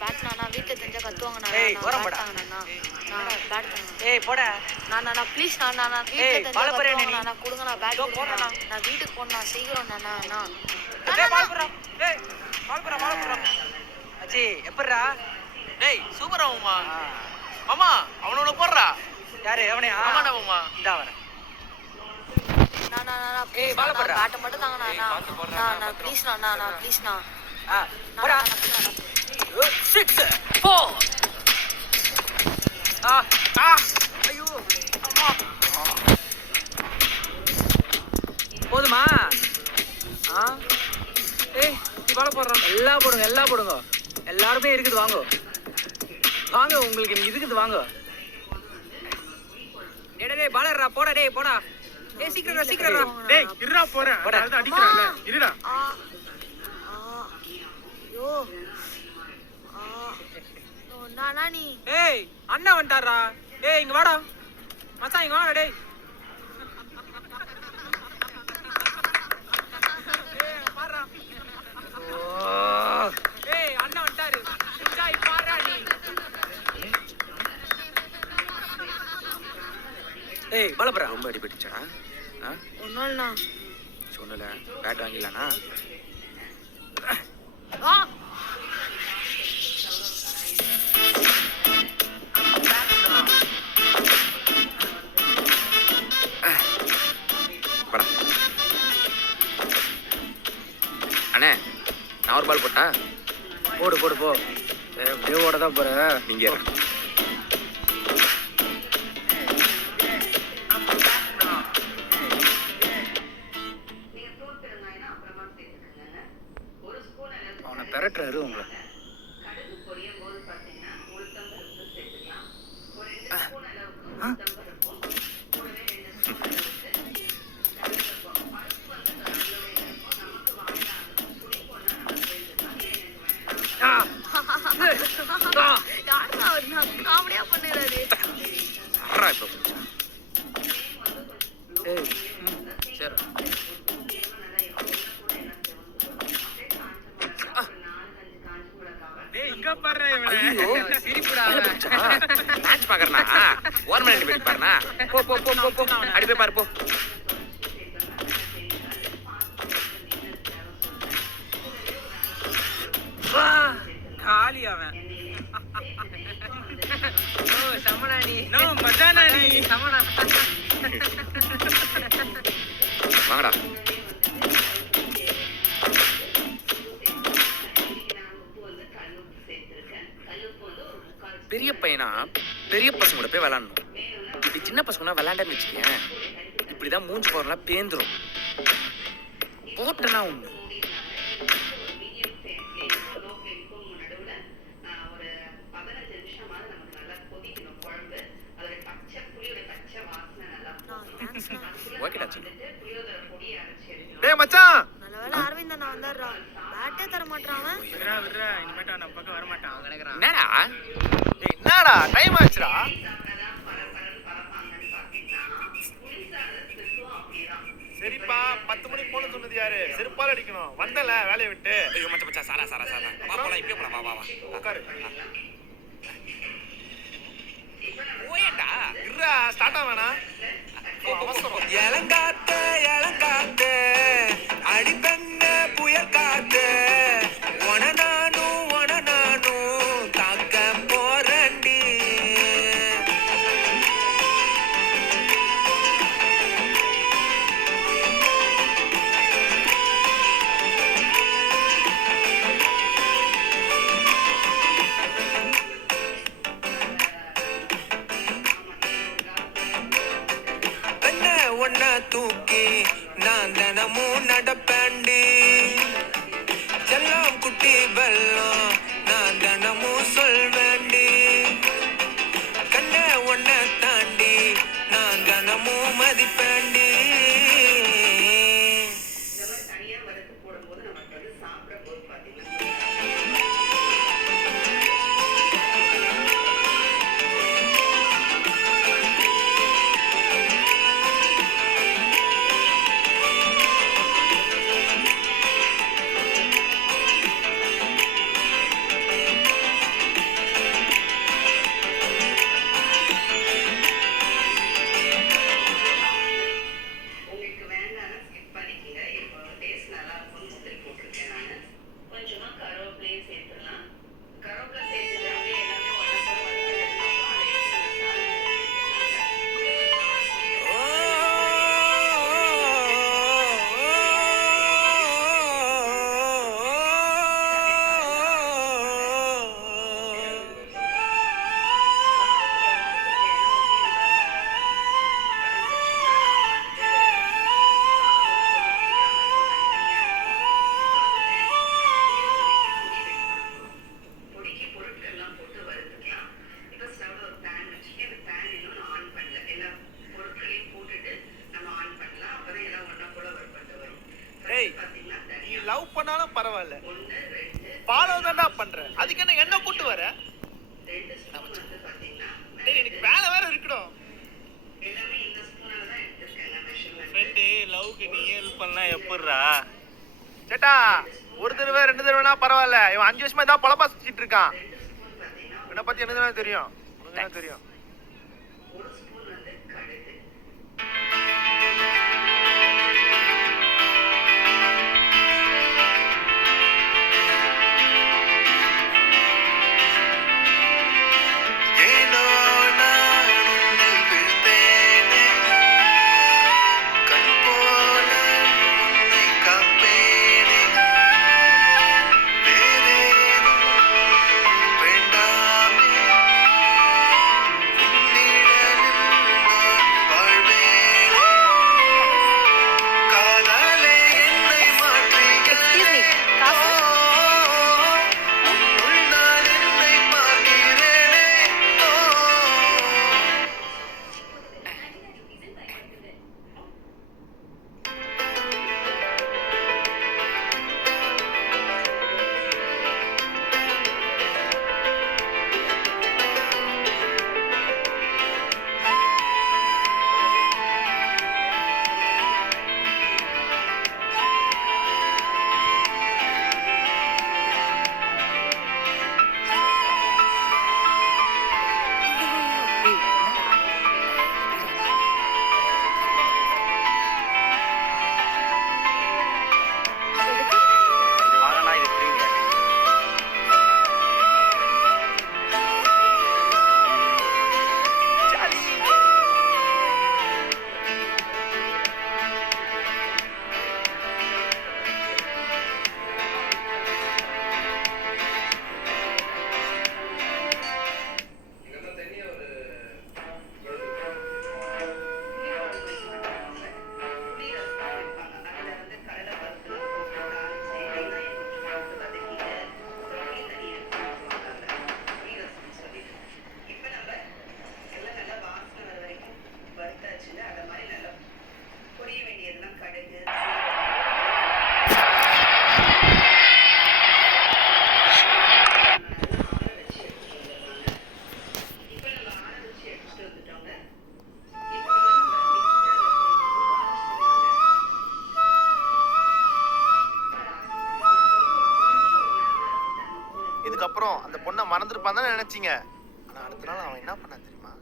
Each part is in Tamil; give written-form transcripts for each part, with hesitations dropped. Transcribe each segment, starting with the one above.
பேட்னா வீட்டில் தெரிஞ்சா கத்துவாங்கண்ணா. ஏய் வரமாடா. பேட் ஏய் போடா. நான் ப்ளீஸ் நான் வீட்டில் தெரிஞ்சா கத்துவாங்கண்ணா. கொடுங்கண்ணா பேட் போடுறேண்ணா. நான் வீட்டுக்கு போகணும் சீக்கிரம் அண்ணா. டேய் பால் போடுறா. டேய் பால் போடுறா. அச்சி எப்பறா? டேய் சூப்பரா மாமா. மாமா அவனோட போடுறா. யாரு அவனையா? ஆமாடா மாமா. இந்தா வரேன். ஏய் பால் போடுறா. பேட் மட்டும் தாங்கண்ணா. நான் ப்ளீஸ் ப்ளீஸ்ண்ணா. போடா. 6 4 ஐயோ அம்மா. போதுமா? ஏய் நீ பால் போடுறா. எல்லாம் போடுங்க. எல்லாருமே இருக்குது வாங்க. உங்களுக்கு இருக்குது வாங்க. டேய் பாலறா போடா டேய் போடா. ஏய் சீக்கிரம். டேய் இருடா போறேன். அத அடிக்கறானே. இருடா. ஐயோ. நானா நீ. ஏய் அண்ணா வந்துட்டாரா. ஏய் இங்க வாடா. மச்சான் இங்க வாடா டேய். ஏய் பாறா. ஏய் அண்ணா வந்துட்டாரு. என்ஜாய் பாறா நீ. ஏய் பலபரா ரொம்ப அடிபட்டுச்சா? ஒண்ணும்ண்ணா. சொன்னல பேட் வாங்கிடலானா? அண்ணே நான் ஒரு பால் போட்டா? போடு போ. எப்படியோ ஓடதான் போற. நீங்க அவனை பெறட்டுறாரு உங்களை. காமெடியா பண்ணுறாரு. ஏய் சரி டேய் இங்க பாறே இவனே. ஐயோ சிரிப்புடா. மேட்ச் பாக்கறனா? ஓவர் மேன் அடி பாருனா. போ. அடி போய் பாரு போ. காலி அவன். ஓ சமனா நீ. நோ மச்சானா நீ. சமனா. வாங்கடா. பெரிய பையனா பெரிய பசங்க கூட போய் விளையாடணும். இப்படி சின்ன பசங்கன்னா விளையாண்டன்னு வச்சுக்கேன், இப்படிதான் மூஞ்சி போறலாம் பேந்துரும். போட்டனா ஒண்ணு. ஓகேடா சொல்லு. டேய் மச்சான். நல்ல வேளை அரவிந்த் அண்ணா வந்தாருடா. பேட்டே தர மாட்டான். விட்றா இனிமேட்டு நம்ம பக்கம் வர மாட்டான். கிடக்குறான். என்னடா? டேய் என்னடா டைம் ஆச்சுடா. சரிப்பா 10 மணிக்கு போன சொன்னது யாரு? செருப்பால அடிக்கணும். வந்தல வேலைய விட்டு. ஐயோ மச்சான் சாரா. வா போலாம் இப்பவே போலாம். வா. உட்காரு. ஓயேடா. இருடா ஸ்டார்ட் ஆவனா? அவசரம். இளங்காத்து அடிப்பெண்ண புயல் காத்து ஒன நானும் தாக்க போறண்டி. பெண்ண ஒன்ன தூக்கி நான் தினமும் நடப்பேண்டி. லவ் பண்ணாலும் பரவாயில்ல, ஃபாலோ தான்டா பண்ற, அதுக்கு என்ன கூட்டு வர? டேய் எனக்கு வேலை வேற இருக்கணும். ஃப்ரெண்டு லவ்க்கு நீ ஹெல்ப் பண்ணலாம் எப்படிரா? சேட்டா ஒரு தடவை 2 தடவைனா பரவாயில்ல, இவன் 5 வருஷமா இதான் பொழப்பா சுத்திட்டு இருக்கான். இவனை பத்தி என்ன தெரியும்? உனக்கு தெரியும். ஏனோ நான் உன்னில் விழுந்தேனே, கண் போல உன்னை காப்பேனே, வேறேதும் வேண்டாமே, உன்னிடலில் நான் வாழ்வேனே, காதலே என்னை Excuse me, காசு? உன்னுள் நான் என்னை பார்க்கிறேனே. இது வாங்கினா இது ஃப்ரீங்க. இதுக்கப்புறம் அந்த பொண்ணை மறந்துருப்பான் தானே நினைச்சீங்க. ஆனா அடுத்த நாள் அவன் என்ன பண்ணான் தெரியுமா?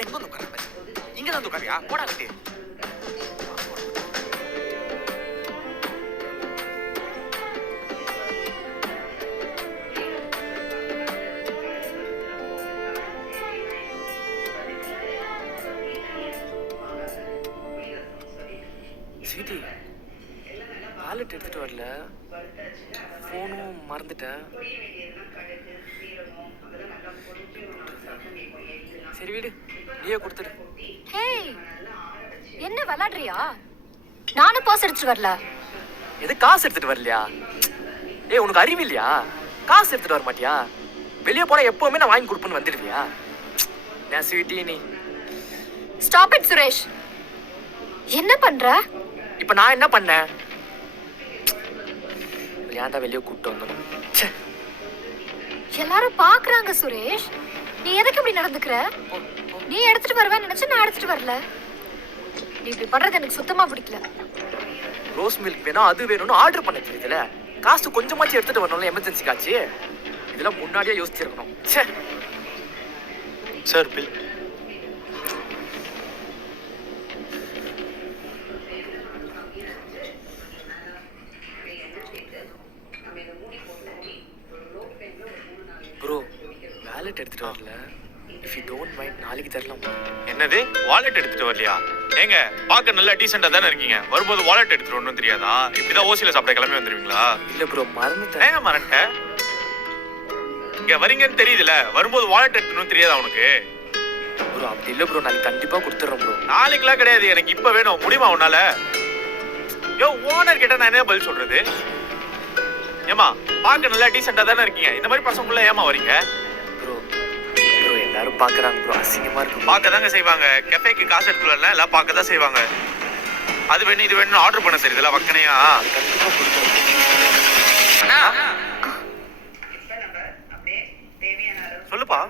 எங்க வந்து உட்கார பாரு. இங்க தான் உட்காரியா? போடா கிட்டே. ஸ்வீட்டி, வாலெட் எடுத்துட்டு வரல, ஃபோனும் மறந்துட்டேன். சரி வீடு, நீயே கொடுத்துடு. ஹேய், என்ன விளையாடுறியா? நானும் பாஸ் எடுத்துட்டு வரல. எது காசு எடுத்துட்டு வரலையா? ஏய் உனக்கு அறிவு இல்லையா? காசு எடுத்துட்டு வர மாட்டியா? வெளியே போனா எப்பவுமே நான் வாங்கி கொடுப்பேன்னு வந்துடுவியா? நான் ஸ்வீட்டி நீ. Stop it Suresh. என்ன பண்ற? இப்ப நான் என்ன பண்ணேன்? ஏன் தான் வெளியே கூப்பிட்டு வந்தோம். ச்சே. எல்லாரும் பாக்குறாங்க சுரேஷ். நீ எதுக்கு இப்படி நடந்துக்கிற? நீ எடுத்துட்டு வருவேன்னு நினைச்சு நான் எடுத்துட்டு வரல. நீ இப்படி பண்றது எனக்கு சுத்தமா பிடிக்கல. ரோஸ் மில்க் வேணும் அது வேணும்னு ஆர்டர் பண்ண தெரியுதுல. காசு கொஞ்சமாச்சும் எடுத்துட்டு வரணும்ல எமர்ஜென்சி காச்சு. இதெல்லாம் முன்னாடியே யோசிச்சிருக்கணும். ச்சே. Sir bill. ப்ரோ வேலெட் எடுத்துட்டு வரல. இஃப் யூ டோன்ட் மைண்ட் நாளைக்கு தரலாம். என்னது வாலெட் எடுத்துட்டு வரலையா? ஏங்க பார்க்க நல்லா டீசெண்டா தானே இருக்கீங்க. வரும்போது வாலெட் எடுத்துட்டு வரணும் தெரியாதா? இப்படிதான் ஓசியில சாப்பிட கிளம்பி வந்துருவீங்களா? இல்ல ப்ரோ மறந்துட்டேன். ஏங்க மறந்துட்ட? இங்க வரீங்கன்னு தெரியுதுல, வரும்போது வாலெட் எடுத்துன்னு தெரியாதா உனக்கு? ப்ரோ அப்படி இல்ல ப்ரோ, நாளைக்கு கண்டிப்பா கொடுத்துறேன் ப்ரோ. நாளைக்குலாம் கிடையாது, எனக்கு இப்ப வேணும். முடியுமா உன்னால? யோ ஓனர் கிட்ட நான் என்ன பதில் சொல்றது? ஏமா பார்க்க நல்லா டீசெண்டா தானே இருக்கீங்க. இந்த மாதிரி பசங்களுக்குள்ள ஏமா வரீங்க? ப்ரோ ப்ரோ எல்லாரும் பாக்குறாங்க ப்ரோ, அசிங்கமா இருக்கு. பார்க்க தாங்க செய்வாங்க. கெஃபேக்கு காசு எடுத்துலாம் எல்லாம் பார்க்க தான் செய்வாங்க. அது வேணும் இது வேணும் ஆர்டர் பண்ண சரி இதெல்லாம் வக்கனையா? கண்டிப்பா கொடுத்துறேன். அண்ணா சொல்லுப்பா.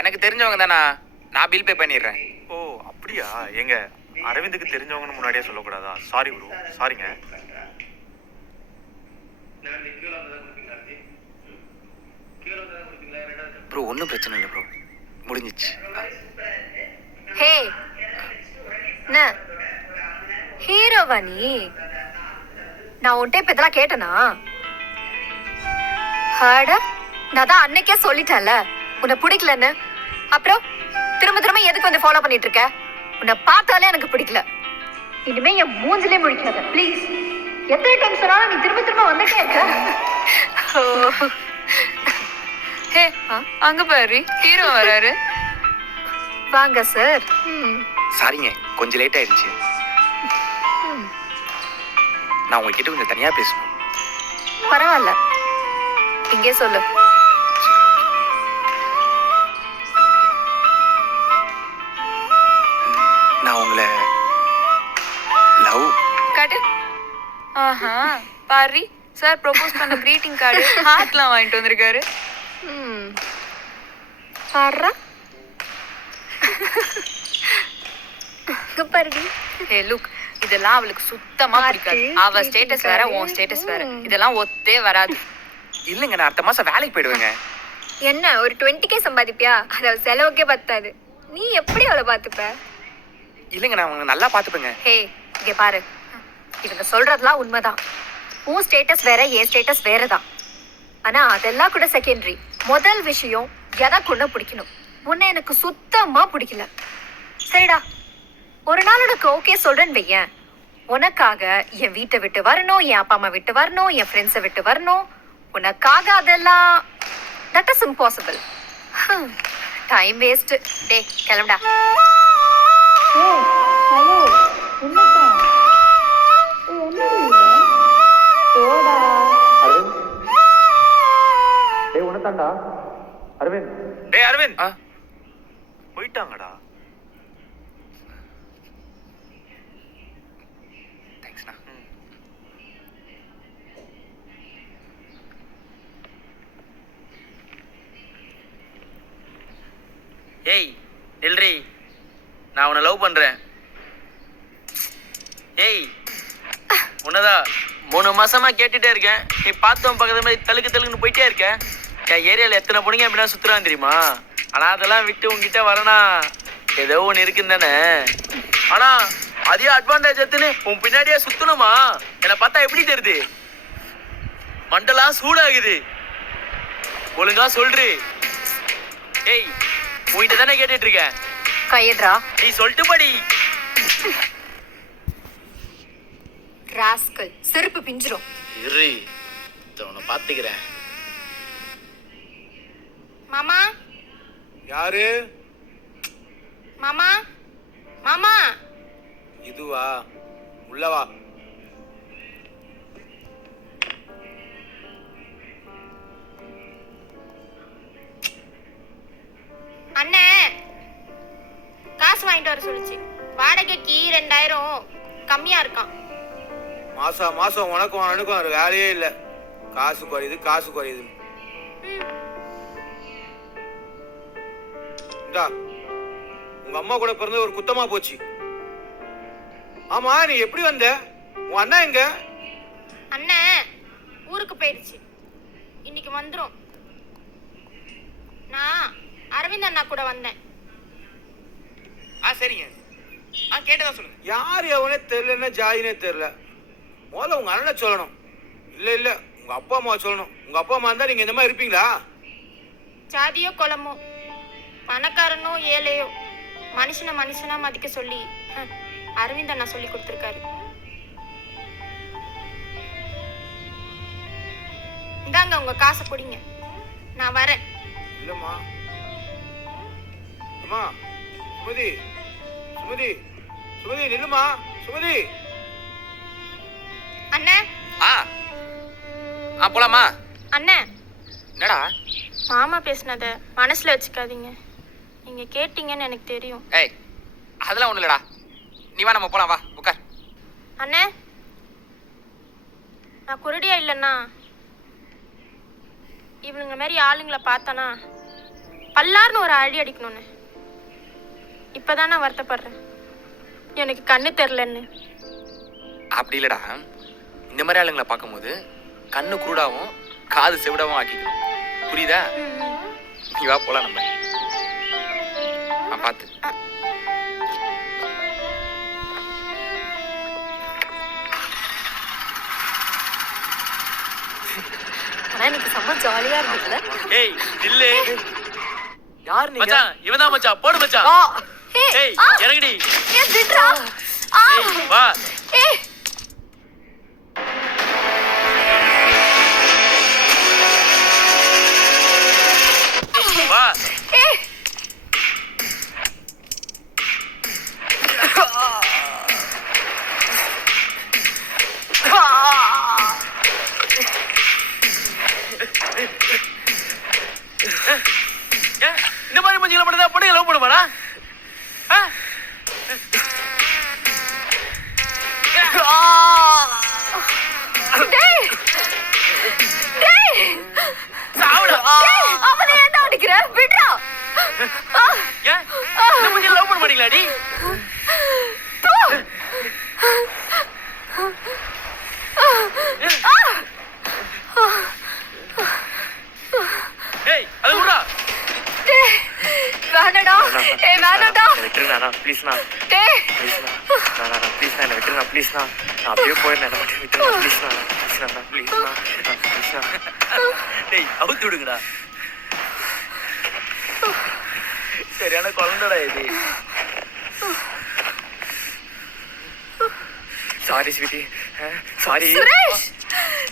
எனக்கு தெரிஞ்சவங்க தானா, நான் பில் பே பண்ணிடுறேன். ஓ அப்படியா? எங்க அரவிந்துக்கு தெரிஞ்சவங்கன்னு முன்னாடியே சொல்லக்கூடாதா? சாரி ப்ரோ, சாரிங்க. ப்ரோ ஒன்றும் பிரச்சனை இல்லை ப்ரோ, முடிஞ்சிச்சு. ஹே என்ன ஹீரோவா நீ? நான் உன்கிட்ட இப்ப இதெல்லாம் கேட்டனா? ஹாட நான் தான் அன்னைக்கே சொல்லிட்டேன்ல உன்னை பிடிக்கலன்னு. அப்புறம் திரும்ப திரும்ப எதுக்கு வந்து ஃபாலோ பண்ணிட்டு இருக்க? உன்னை பார்த்தாலே எனக்கு பிடிக்கல. இனிமே என் மூஞ்சிலே முடிக்காத ப்ளீஸ். எத்தனை டைம் சொன்னாலும் நீ திரும்ப திரும்ப வந்துட்டே இருக்க. ஹே அங்க பாரு ஹீரோ வராரு. வாங்க சார். சாரிங்க கொஞ்சம் லேட் ஆயிடுச்சு. நான் உங்ககிட்ட கொஞ்சம் தனியா பேசணும். பரவாயில்ல, இங்கே சொல்லு. நான் உங்களை லவ். காட்டு. ஆஹா பாரி சார் ப்ரோபோஸ் பண்ண கிரீட்டிங் கார்டு ஹார்ட்லாம் வாங்கிட்டு வந்திருக்காரு. பாரு பாருடி. ஹே லுக், இதெல்லாம் அவளுக்கு சுத்தமா பிடிக்காது. அவ ஸ்டேட்டஸ் வேற உன் ஸ்டேட்டஸ் வேற, இதெல்லாம் ஒத்தே வராது. இல்லைங்க நான் அடுத்த மாசம் வேலைக்கு போயிடுவேங்க. என்ன ஒரு 20K சம்பாதிப்பியா? அதாவது செலவுக்கே பத்தாது. நீ எப்படி அவளை பார்த்துப்ப? இல்லைங்க நான் உங்களை நல்லா பார்த்துப்பேங்க. ஹே இங்க பாரு, இவங்க சொல்றதெல்லாம் உண்மைதான். உன் ஸ்டேட்டஸ் வேற என் ஸ்டேட்டஸ் வேறதான். ஆனா அதெல்லாம் கூட செகண்டரி. முதல் விஷயம் எனக்கு ஒண்ணு பிடிக்கணும். உன்னை எனக்கு சுத்தமா பிடிக்கல. சரிடா, ஒரு நாள் உனக்கு ஓகே சொல்றேன்னு வையேன். உனக்காக என் வீட்டை விட்டு வரணும், என் அப்பா அம்மா விட்டு வரணும், என் ஃப்ரெண்ட்ஸை விட்டு வரணும். உனக்காக அதெல்லாம் that is impossible. Time waste. டே கிளம்புடா. ஹலோ என்னப்பா? உனதாண்டா அரவிந்த். டேய் அரவிந்த், ஆ போயிட்டாங்கடா. தேங்க்ஸ்ண்ணா. ஏய் நில்றி, நான் உன்னை லவ் பண்றேன். ஏய் உன்னதா 3 மாசமா கேட்டுட்டே இருக்கேன். நீ பார்த்தவன் பக்கத்து மாதிரி தழுக்கு தழுக்குன்னு போயிட்டே இருக்க. என் ஏரியாவில் எத்தனை பொண்ணுங்க அப்படின்னா சுத்துறான் தெரியுமா? ஆனா அதெல்லாம் விட்டு உங்ககிட்ட வரனா ஏதோ ஒன்று இருக்குன்னு தானே. ஆனா அதே அட்வான்டேஜ் எடுத்துன்னு உன் பின்னாடியே சுத்தணுமா? என்னை பார்த்தா எப்படி தெரியுது? மண்டலாம் சூடாகுது. ஒழுங்கா சொல்றி. ஏய் உன்கிட்ட தானே கேட்டுட்டு இருக்கேன். கையட்ரா. நீ சொல்லிட்டு படி. ராஸ்கல், செருப்பு பிஞ்சிரும். இரு உன்னை பார்த்துக்கிறேன். மாமா யாரு? மாமா மாமா. இதுவா? உள்ளவா. அண்ணே காசு வாங்கிட்டு வர சொல்லுச்சு. வாடகைக்கு 2000 கம்மியா இருக்கான். மாசம் மாசம் உனக்கும் எனக்கும் ஒரு வேலையே இல்லை. காசு குறையுது. இந்தா, உங்க அம்மா கூட பிறந்த ஒரு குத்தமா போச்சு. ஆமா, நீ எப்படி வந்த? உன் அண்ணா எங்க? அண்ணன் ஊருக்கு போயிருச்சு. இன்னைக்கு வந்துரும். நான் அரவிந்த் அண்ணா கூட வந்தேன். சரிங்க. கேட்டதா சொல்லுங்க. யார் எவனே தெரியலன்னா ஜாயினே தெரியல. முதல்ல உங்க அண்ணனை சொல்லணும். இல்ல உங்க அப்பா அம்மா சொல்லணும். உங்க அப்பா அம்மா இருந்தா நீங்க இந்த மாதிரி இருப்பீங்களா? ஜாதியோ குலமோ, பணக்காரனோ ஏழையோ, மனுஷனா மதிக்க சொல்லி அரவிந்த் அண்ணா சொல்லி கொடுத்துருக்காரு. இந்தாங்க உங்க காசை பிடிங்க, நான் வரேன். இல்லம்மா. அம்மா, சுமதி நில்லுமா. சுமதி. அண்ணே. போலாமா? அண்ணே, என்னடா? மாமா பேசுனத மனசுல வச்சுக்காதீங்க. நீங்க கேட்டீங்கன்னு எனக்கு தெரியும். ஏய், அதெல்லாம் ஒண்ணு இல்லடா. நீ வா, நம்ம போலாம். வா, உட்கார். அண்ணே, நான் குருடியா இல்லைன்னா இவனுங்க மாதிரி ஆளுங்களை பார்த்தானா பல்லார்னு ஒரு அடி அடிக்கணும்னு. இப்பதான் நான் வருத்தப்படுறேன், எனக்கு கண்ணு தெரிலன்னு. அப்படி இல்லடா, இந்த மாதிரி ஆளுங்களை பார்க்கும்போது கண்ணு குருடாவும் காது செவிடாவும் ஆக்கிக்கணும். புரியுதா? நீ வா, போலாம். நம்ம பார்த்து. ஆனா எனக்கு செம்ம ஜாலியா இருந்துச்சுல. ஏய் நில்லு. யார் நீங்க? மச்சான், இவன் தான் மச்சான். போடு மச்சான். ஏய் இறங்குடி. ஏய் விட்றா. ஏய் வா. ஏய் வா. ஏய் இந்த மாதிரி மஞ்சள் மட்டும் பொண்ணுங்க லவ் பண்ணுவாடா? டேய் டேய் சாவுடா. அவனை ஏன்டா அடிக்கிற? விட்றா. ஏன் இந்த மஞ்சள் லவ் பண்ண மாட்டீங்களாடி? ஏய் அது விட்றா. வேணடா. ஏய் வேணடா. விட்டுருண்ணா, ப்ளீஸ்ண்ணா. டேய் ப்ளீஸ்ண்ணா, ப்ளீஸ்ண்ணா, என்னை விட்டுருண்ணா, ப்ளீஸ்ண்ணா. நான் அப்படியே போயிடுறேன், என்னை மட்டும் விட்டுருண்ணா, ப்ளீஸ்ண்ணா. டேய் அவுத்து விடுங்கடா. சரியான குழந்தைடா இது. Sorry sweetie, sorry.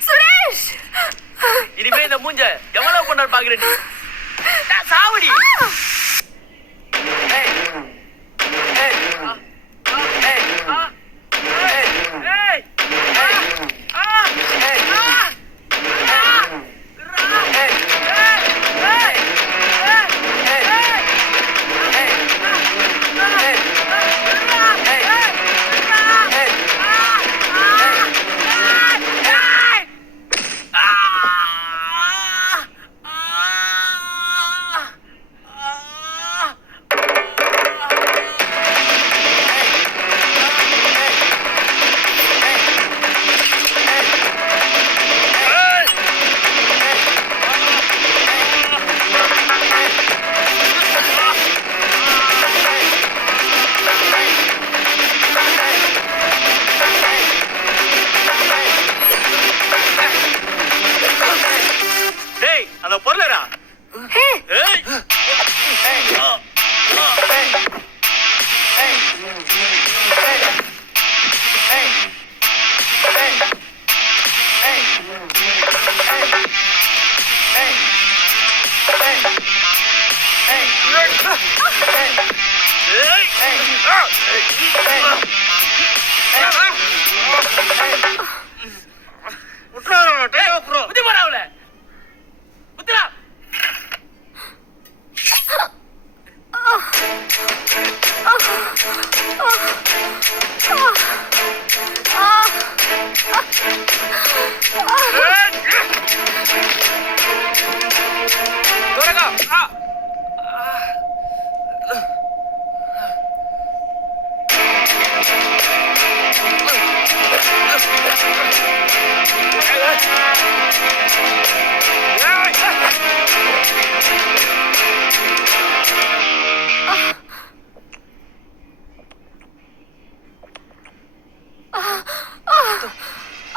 சுரேஷ் இனிமே இந்த மூஞ்ச எவ்வளவு பண்ணாரு பாக்குற நீ? சாவடி. அந்த பொருளடா. புத்தி போறாவுல புத்திரா. Oh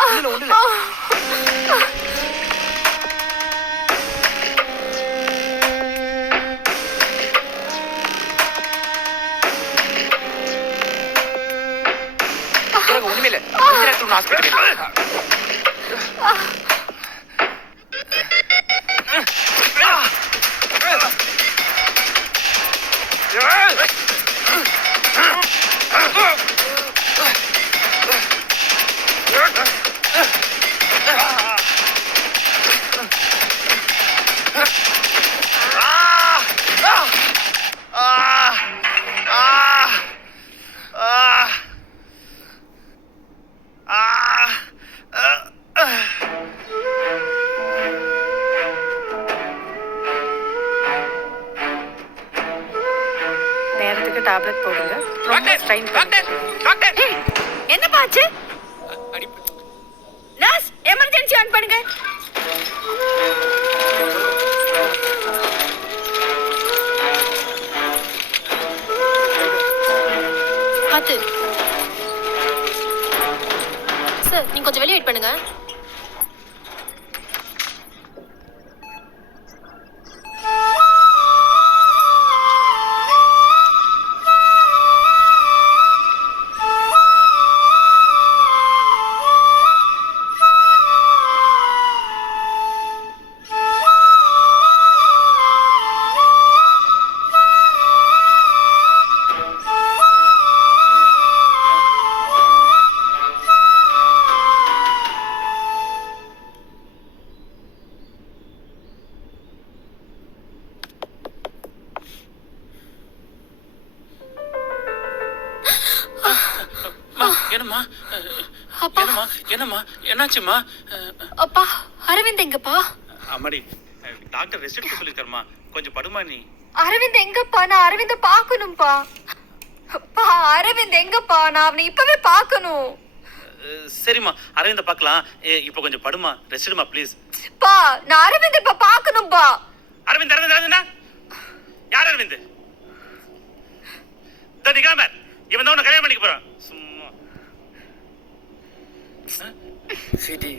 ஒண்ணுல ஒண்ணுல ஒண்ணுமே இல்ல கொஞ்ச நேரத்துல ஹாஸ்பிட்டல் நேரத்துக்கு டேப்லெட் போடுங்க. என்னப்பா ஆச்சு? நர்ஸ் எமர்ஜென்சி ஆன் பண்ணுங்க. பாத்து சார், நீங்க கொஞ்சம் வெளியே வெயிட் பண்ணுங்க. என்னம்மா அப்பா. என்னம்மா என்னம்மா என்னாச்சும்மா? அப்பா, அரவிந்த் எங்கப்பா? அம்மாடி டாக்டர் ரெஸ்ட் எடுக்க சொல்லி தரமா, கொஞ்சம் படுமா நீ. அரவிந்த் எங்கப்பா? நான் அரவிந்த பார்க்கணும்பா. அப்பா, அரவிந்த் எங்கப்பா? நான் அவனை இப்பவே பார்க்கணும். சரிம்மா, அரவிந்த பார்க்கலாம். இப்போ கொஞ்சம் படுமா, ரெஸ்ட் எடுமா ப்ளீஸ். பா, நான் அரவிந்த் இப்ப பார்க்கணும்பா. அரவிந்த் அரவிந்த் அரவிந்தா? யார் அரவிந்த்? நிக்காம இவன் தான் உன்னை கல்யாணம் பண்ணிக்க போறான். சும்மா சிடி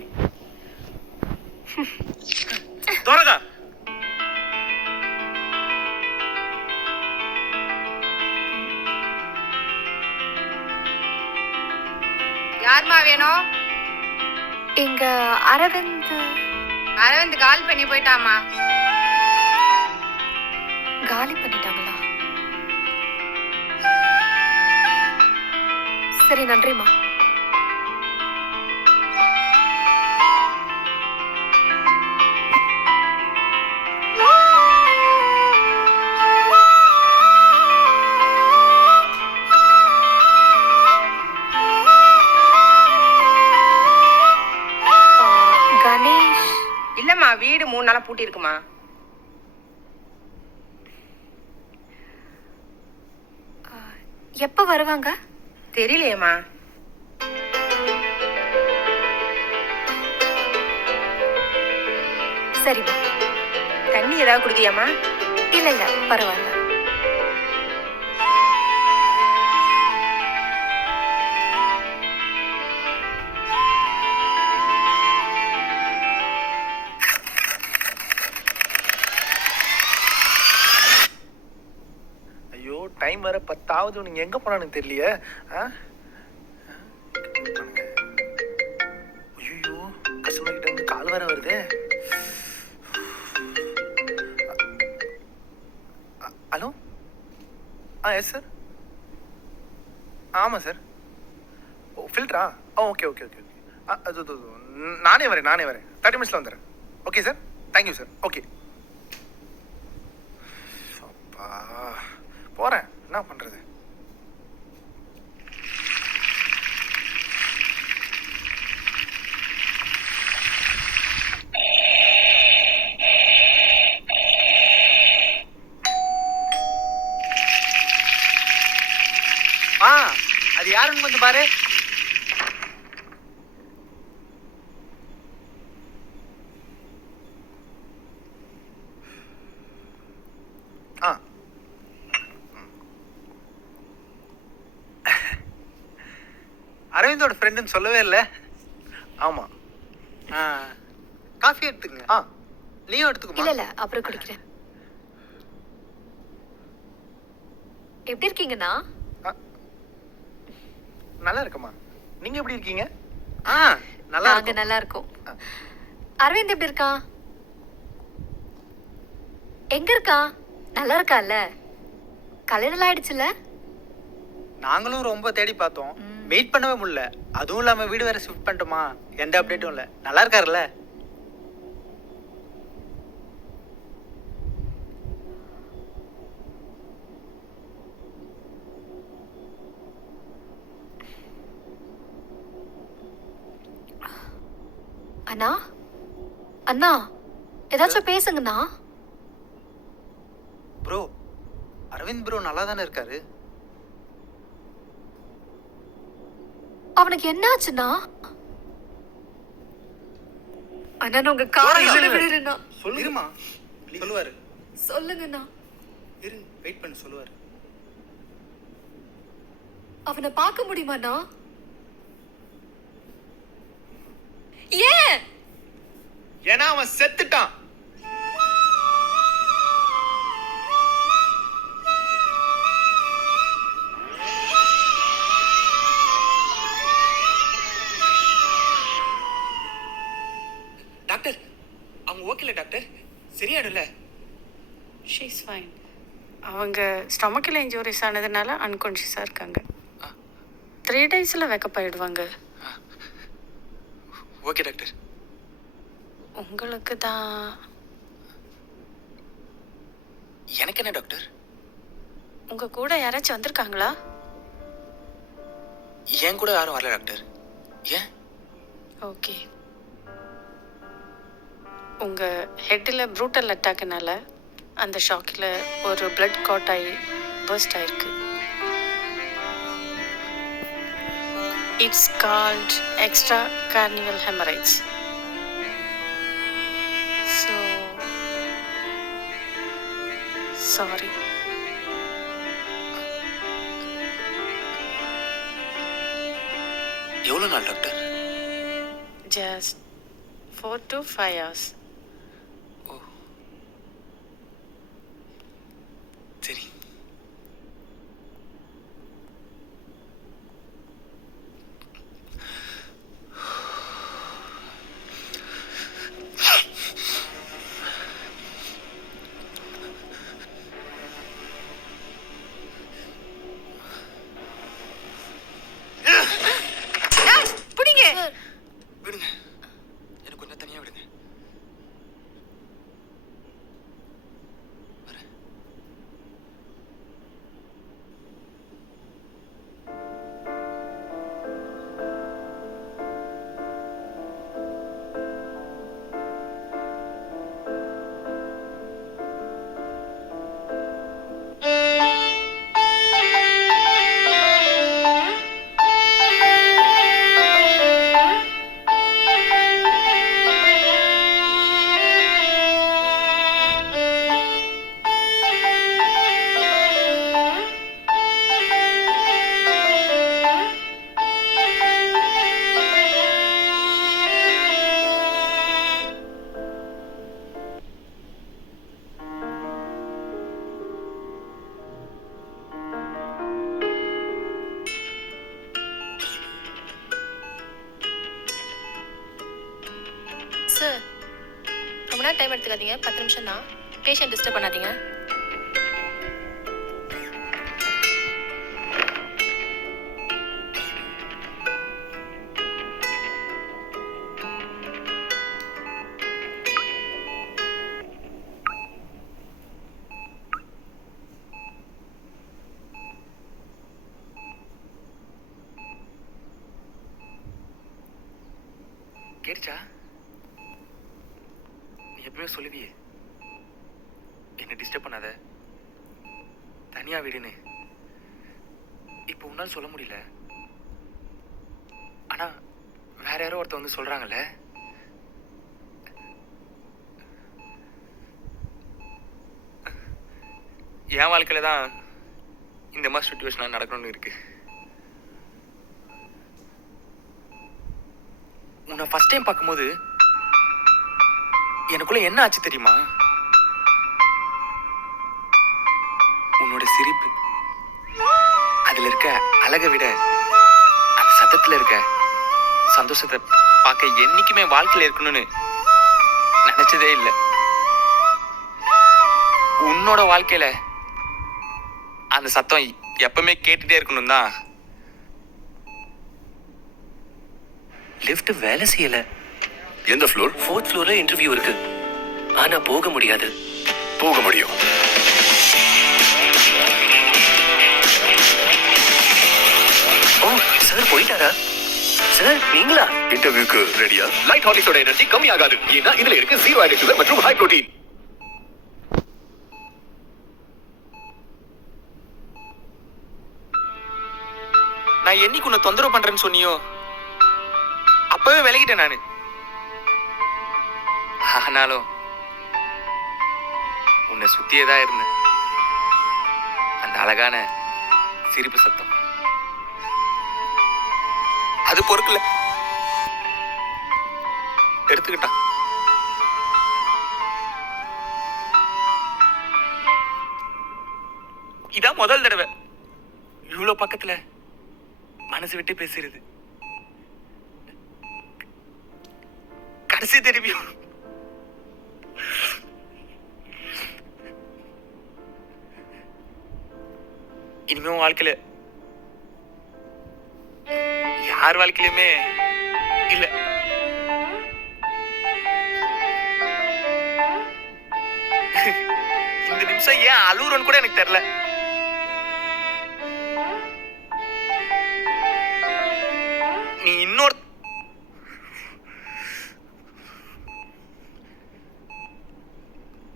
தோரகா. யாருமா வேணும்? இங்க அரவிந்த் அரவிந்த் கால் பண்ணி போயிட்டாமா. காலி பண்ணிட்டாங்களா? சரி, நன்றிம்மா. கணேஷ் இல்லம்மா, வீடு 3 நாளா பூட்டி இருக்குமா. எப்ப வருவாங்க? தெரியலையேம்மா. சரிம்மா. தண்ணி ஏதாவது குடிக்கிறியாம்மா? இல்ல இல்ல, பரவாயில்ல. ஐயோ, டைம் வர 10 நீங்க எங்க போனான்னு தெரியலையே. ஐயோ, கஸ்டமர் கிட்ட இருந்து கால் வர வருது. Hello, yes sir. ஆமாம் சார். ஓ, ஃபில்டரா? Okay okay okay okay. அது நானே வரேன் 30 மினிட்ஸில் வந்துடுறேன். Okay sir, thank you sir. Okay. அப்பா, போகிறேன், என்ன பண்ணுறது? அது யாருன்னு கொஞ்சம் பாரு. அரவிந்தோட ஃப்ரெண்டுன்னு சொல்லவே இல்லை. ஆமாம். காஃபி எடுத்துக்கங்க. ஆ நீயும் எடுத்துக்குமா? இல்ல இல்ல அப்புறம் குடிக்கிறேன். எப்படி இருக்கீங்கண்ணா? நல்லா இருக்கம்மா. நீங்கள் எப்படி இருக்கீங்க? நல்லா நாங்க இருக்கும். நல்லா இருக்கோம். அரவிந்த் எப்படி இருக்கான்? எங்க இருக்கான்? நல்லா இருக்கான்ல? கல்யாணம் ஆயிடுச்சுல? நாங்களும் ரொம்ப தேடி பார்த்தோம், வெயிட் பண்ணவே முடியல. அதுவும் இல்லாம வீடு வேற ஷிஃப்ட் பண்ணிட்டோமா, எந்த அப்டேட்டும் இல்லை. நல்லா இருக்காருல்ல? அண்ணா அண்ணா ஏதாச்சும் பேசுங்கண்ணா. ப்ரோ, அரவிந்த் ப்ரோ நல்லா தானே இருக்காரு? அவனுக்கு என்ன ஆச்சுண்ணா? அண்ணா நான் உங்க காலையில விடுறேண்ணா. இருமா, சொல்லுவாரு. சொல்லுங்கண்ணா. இரு, வெயிட் பண்ணி சொல்லுவாரு. அவனை பார்க்க முடியுமாண்ணா? ஏன்? ஏன்னா அவன் செத்துட்டான். டாக்டர், அவங்க ஓகேல டாக்டர்? சரியாடுல? She's fine. அவங்க ஸ்டொமக்கில் இன்ஜூரிஸ் ஆனதுனால அன்கான்ஷியஸாக இருக்காங்க. 3 daysல வெக்கப் ஆயிடுவாங்க. Okay doctor. உங்களுக்கு தான். எனக்கு என்ன டாக்டர்? உங்கள் கூட யாராச்சும் வந்திருக்காங்களா? என் கூட யாரும் வரல டாக்டர். ஏன்? ஓகே. உங்கள் ஹெட்டில் ப்ரூட்டல் அட்டாக்குனால அந்த ஷாக்கில் ஒரு பிளட் காட் ஆகி பர்ஸ்ட் ஆயிருக்கு. It's called extra carnival haemorrhage. So sorry. எவ்வளோ நாள் டாக்டர்? Just 4 to 5 hours. ஓ சரி. புடிங்க. விடுங்க, எனக்கு கொஞ்சம் தனியாக விடுங்க. வரேன். சார், ரொம்ப நேரம் டைம் எடுத்துக்காதீங்க. 10 நிமிஷம் தான். பேஷண்ட் டிஸ்டர்ப் பண்ணாதீங்க. கேட்டுச்சா? நீ எப்பவுமே சொல்லுவியே, என்னை டிஸ்டர்ப் பண்ணாத, தனியா விடுன்னு. இப்போ உன்னால சொல்ல முடியல, ஆனா வேற யாரோ ஒருத்தர் வந்து சொல்றாங்கல்ல. என் வாழ்க்கையில தான் இந்த மாதிரி சுச்சுவேஷன் நடக்கணும்னு இருக்கு. உன்னை ஃபர்ஸ்ட் டைம் பார்க்கும்போது எனக்குள்ள என்ன ஆச்சு தெரியுமா? உன்னோட சிரிப்பு, அதுல இருக்க அழகை விட அந்த சத்தத்துல இருக்க சந்தோஷத்தை பார்க்க என்னைக்குமே வாழ்க்கையில இருக்கணும்னு நினைச்சதே இல்லை. உன்னோட வாழ்க்கையில அந்த சத்தம் எப்பவுமே கேட்டுட்டே இருக்கணும் தான். லிஃப்ட் வேலை செய்யல. எந்த ஃப்ளோர்? 4th ஃப்ளோர்ல இன்டர்வியூ இருக்கு. ஆனா போக முடியாது. போக முடியும். ஓ சார் போயிட்டாரா? சார் நீங்களா? இன்டர்வியூக்கு ரெடியா? லைட் ஹார்லிக்ஸோட எனர்ஜி கம்மி ஆகாது. ஏன்னா இதுல இருக்கு 0 ஆடட் சுகர் மற்றும் ஹை புரோட்டீன். நான் என்னைக்கு உன்னை தொந்தரவு பண்றேன்னு சொன்னியோ அப்பவே விலகிட்டேன் நானு. ஆனாலும் உன்னை சுத்தியே தான் இருந்தேன். அந்த அழகான சிரிப்பு சத்தம் அது பொறுக்கல, எடுத்துக்கிட்டான். இதான் முதல் தடவை இவ்வளவு பக்கத்துல மனசு விட்டு பேசுறது. கடைசி திரும்பியும் இனிமே உன் வாழ்க்கையில யார் வாழ்க்கையிலுமே இல்ல. இந்த நிமிஷம் ஏன் அழுகுறன்னு கூட எனக்கு தெரியல.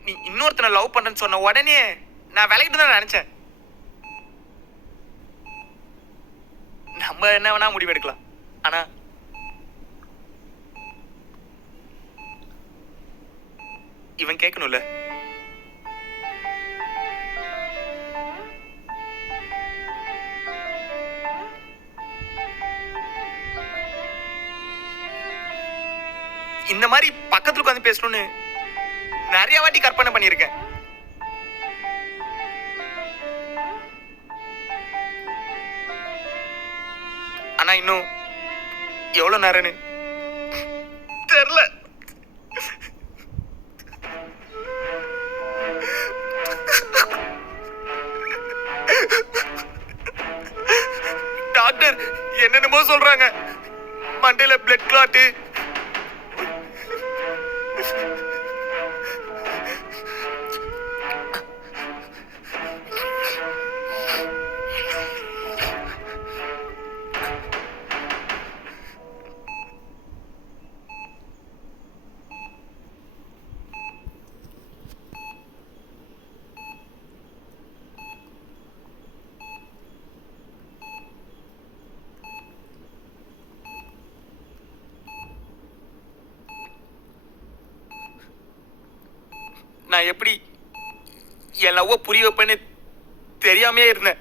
நீ இன்னொருத்தனை லவ் பண்றேன்னு சொன்ன உடனே நான் விலகிட்டு தான் நினைச்சேன். நம்ம என்ன வேணா முடிவு எடுக்கலாம், ஆனா இவன் கேட்கணும்ல. இந்த மாதிரி பக்கத்துல உட்காந்து பேசணும்னு நிறைய வாட்டி கற்பனை பண்ணியிருக்கேன். ஆனா இன்னும் எவ்வளவு நேரம்னு தெரியல. டாக்டர் என்னென்னமோ சொல்றாங்க, மண்டையில பிளட் கிளாட்டு, நான் எப்படி என் லவ்வ புரிய வைப்பேன்னு தெரியாமே இருந்தேன்.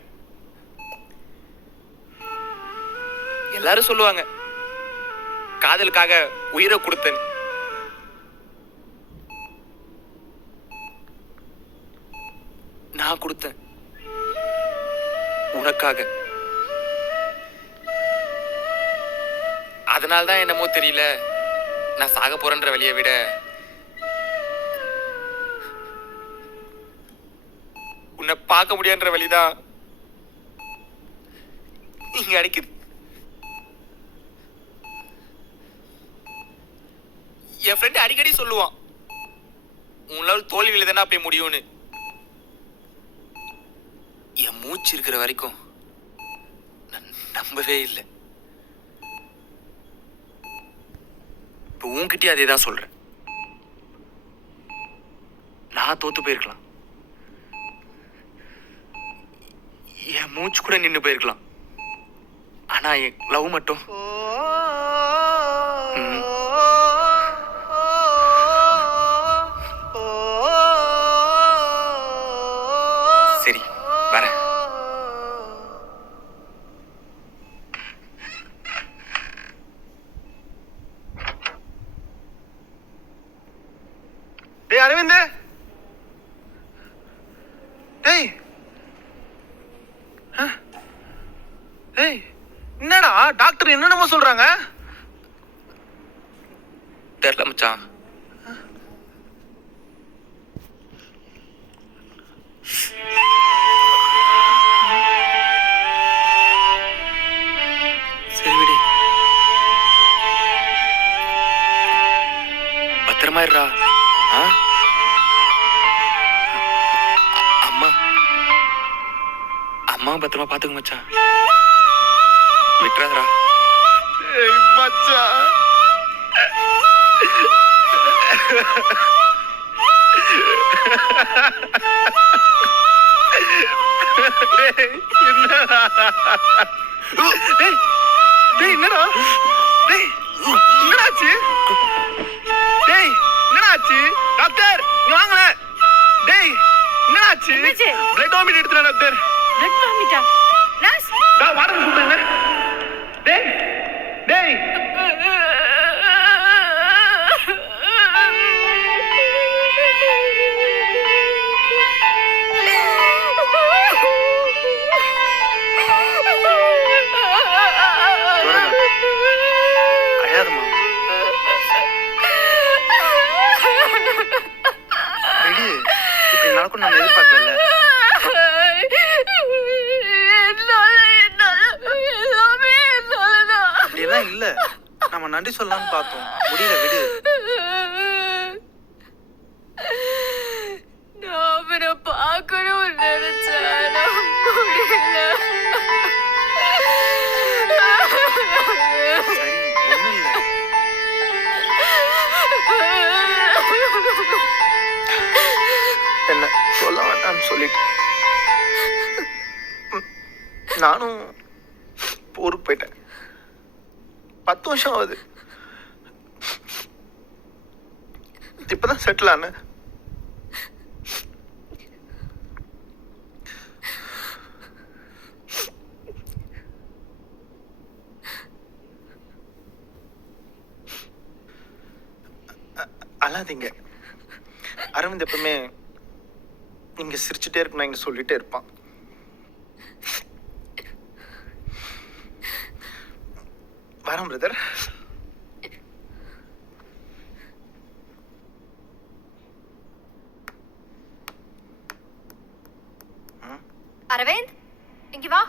எல்லாரும் சொல்லுவாங்க காதலுக்காக உயிரை கொடுத்தேன். நான் கொடுத்தேன் உனக்காக. அதனால்தான் என்னமோ தெரியல, நான் சாக போறேன்ற வழியை விட உன்னை பார்க்க முடியான்ற வழிதான் இங்க அடிக்குது. என் ஃப்ரெண்ட் அடிக்கடி சொல்லுவான், உங்களால தோல்வியில தானே அப்படி முடியும்னு. என் மூச்சு இருக்கிற வரைக்கும் நான் நம்பவே இல்லை. இப்போ உன்கிட்டயே அதே தான் சொல்றேன். நான் தோத்து போயிருக்கலாம், என் மூச்சு கூட நின்று போயிருக்கலாம், ஆனா என் லவ் மட்டும் சரி வரேன். டேய் அரவிந்த், டேய் டேய் என்னடா டாக்டர் என்னென்னமோ சொல்றாங்க? தெரியல மச்சான். சரி விடு, பத்திரமா இருடா. அம்மா பத்திரமா பாத்துக்க மச்சான், விட்டுறாதடா. ஏய் மச்சான், டேய் என்னடா? டேய் டேய் என்னடா? டேய் என்னடாச்சு? டேய் என்னடாச்சு? டாக்டர் இங்க வாங்க. டேய் என்னடாச்சு? பிளட் வாமிட் எடுத்துறேன் டாக்டர். பிளட் வாமிட்டா? நர்ஸ் வாடகை கூப்பிடுங்க. டேய் டேய் அழாதம்மா. விடு, இப்படி நடக்கும் நம்ம எதிர்பார்க்கல. அப்படியெல்லாம் இல்ல, நம்ம நன்றி சொல்லலாம்னு பார்த்தோம், முடியல. விடு. நான் அவனை பார்க்கணும்னு நினைச்சேன், முடியல. சரி ஒண்ணும் இல்ல. என்ன சொல்ல வேண்டாம்னு சொல்லிட்டு நானும் ஊருக்கு போயிட்டேன். 10 வருஷம் ஆகுது. இப்பதான் செட்டில் ஆன. அழாதீங்க. அரவிந்த் எப்பவுமே நீங்க சிரிச்சுட்டே இருக்கணும், இங்க சொல்லிட்டே இருப்பான். வரேன் பிரதர். அரவிந்த் இங்க வா.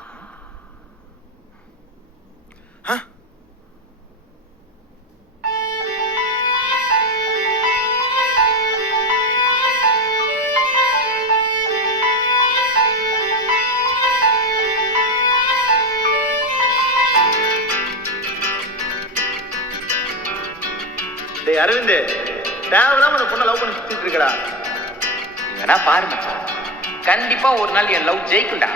டேய் அரவிந்த், தேவையில்லாம அந்த பொண்ணை லவ் பண்ணி சுத்திட்டு இருக்கடா. வேணா பாரு மச்சான், கண்டிப்பா ஒரு நாள் என் லவ் ஜெயிக்கும்டா.